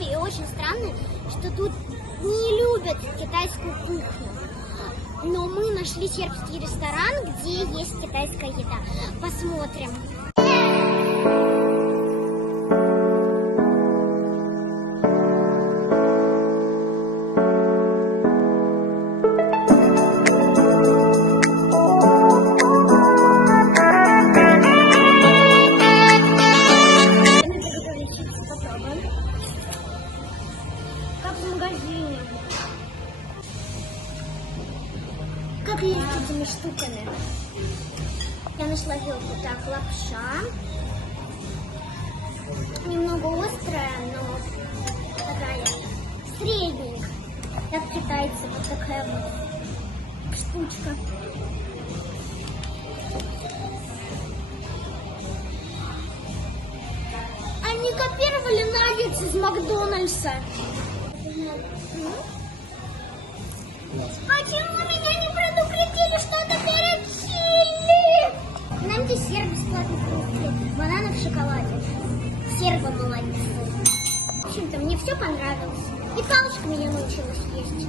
Сербии, и очень странно, что тут не любят китайскую кухню. Но мы нашли сербский ресторан, где есть китайская еда. Посмотрим. Как в магазине. Как есть этими штуками. Я нашла вилку. Так, лапша. Немного острая, но такая средненькая. Как китайцы, вот такая вот штучка. Они копировали наггетсы из Макдональдса. Почему меня не предупредили, что это перед чили? Нам десерт бесплатно принесли. Бананы в шоколаде. Серба молодец. В общем-то, мне все понравилось. И палочками я научилась есть.